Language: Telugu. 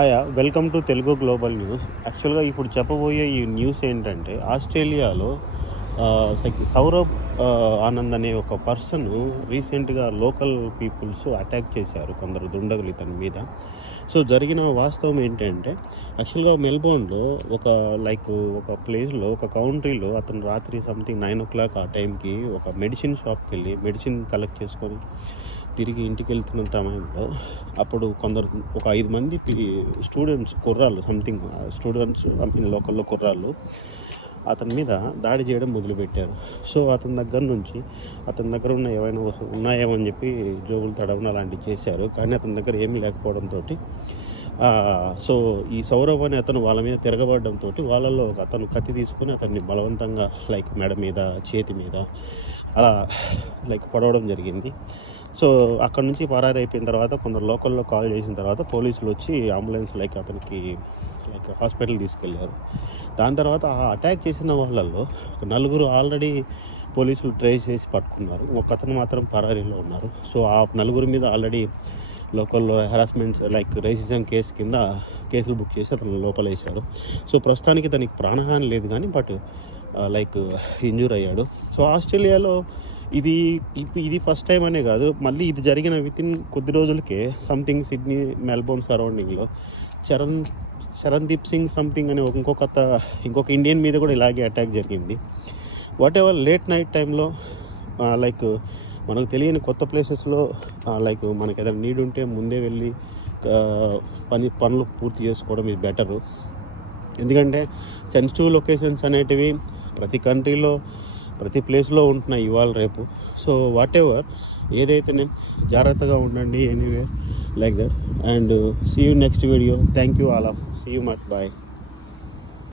Hi welcome to Telugu global news. యాక్చువల్గా ఇప్పుడు చెప్పబోయే ఈ న్యూస్ ఏంటంటే ఆస్ట్రేలియాలో సౌరభ్ ఆనంద్ అనే ఒక పర్సన్ రీసెంట్గా లోకల్ పీపుల్స్ అటాక్ చేశారు, కొందరు దుండగులు ఇతని మీద. సో జరిగిన వాస్తవం ఏంటంటే యాక్చువల్గా మెల్బోర్న్లో ఒక ప్లేస్లో ఒక కౌంట్రీలో అతను రాత్రి సంథింగ్ 9 o'clock ఆ టైంకి ఒక మెడిసిన్ షాప్కి వెళ్ళి మెడిసిన్ కలెక్ట్ చేసుకొని తిరిగి ఇంటికి వెళ్తున్న సమయంలో అప్పుడు కొందరు ఒక 5 మంది స్టూడెంట్స్ కుర్రాళ్ళు లోకల్లో కుర్రాళ్ళు అతని మీద దాడి చేయడం మొదలుపెట్టారు. సో అతని దగ్గర ఉన్న ఏవైనా ఉన్నాయేమో అని చెప్పి జోబులు తడవడం అలాంటివి చేశారు. కానీ అతని దగ్గర ఏమీ లేకపోవడంతో సో ఈ సౌరవ్ అనే అతను వాళ్ళ మీద తిరగబడడంతో వాళ్ళల్లో ఒక అతను కత్తి తీసుకొని అతన్ని బలవంతంగా మెడ మీద చేతి మీద అలా పొడవడం జరిగింది. సో అక్కడ నుంచి పరారైపోయిన తర్వాత కొందరు లోకల్లో కాల్ చేసిన తర్వాత పోలీసులు వచ్చి అంబులెన్స్ అతనికి హాస్పిటల్ తీసుకెళ్లారు. దాని తర్వాత ఆ అటాక్ చేసిన వాళ్ళల్లో 4 ఆల్రెడీ పోలీసులు ట్రేస్ చేసి పట్టుకున్నారు. అతను మాత్రం పరారీలో ఉన్నారు. సో ఆ 4 మీద ఆల్రెడీ లోకల్లో హెరాస్మెంట్స్ రేసిజం కేసు కింద కేసులు బుక్ చేసి అతను లోపలేశారు. సో ప్రస్తుతానికి తనకి ప్రాణహాని లేదు, కానీ ఇంజూర్ అయ్యాడు. సో ఆస్ట్రేలియాలో ఇది ఫస్ట్ టైం అనే కాదు, మళ్ళీ ఇది జరిగిన వితిన్ కొద్ది రోజులకే సంథింగ్ సిడ్నీ మెల్బోర్న్ సరౌండింగ్లో చరణ్దీప్ సింగ్ సంథింగ్ అనే ఇంకొక ఇండియన్ మీద కూడా ఇలాగే అటాక్ జరిగింది. వాట్ ఎవర్ లేట్ నైట్ టైంలో మనకు తెలియని కొత్త ప్లేసెస్లో మనకి ఏదైనా నీడ్ ఉంటే ముందే వెళ్ళి పనులు పూర్తి చేసుకోవడం ఇది బెటరు. ఎందుకంటే సెన్సిటివ్ లొకేషన్స్ అనేటివి ప్రతి కంట్రీలో ప్రతి ప్లేస్లో ఉంటున్నాయి ఇవాళ రేపు. సో వాట్ ఎవర్ ఏదైతేనే జాగ్రత్తగా ఉండండి anyway that. And see you next video. Thank you all of. See you much. Bye.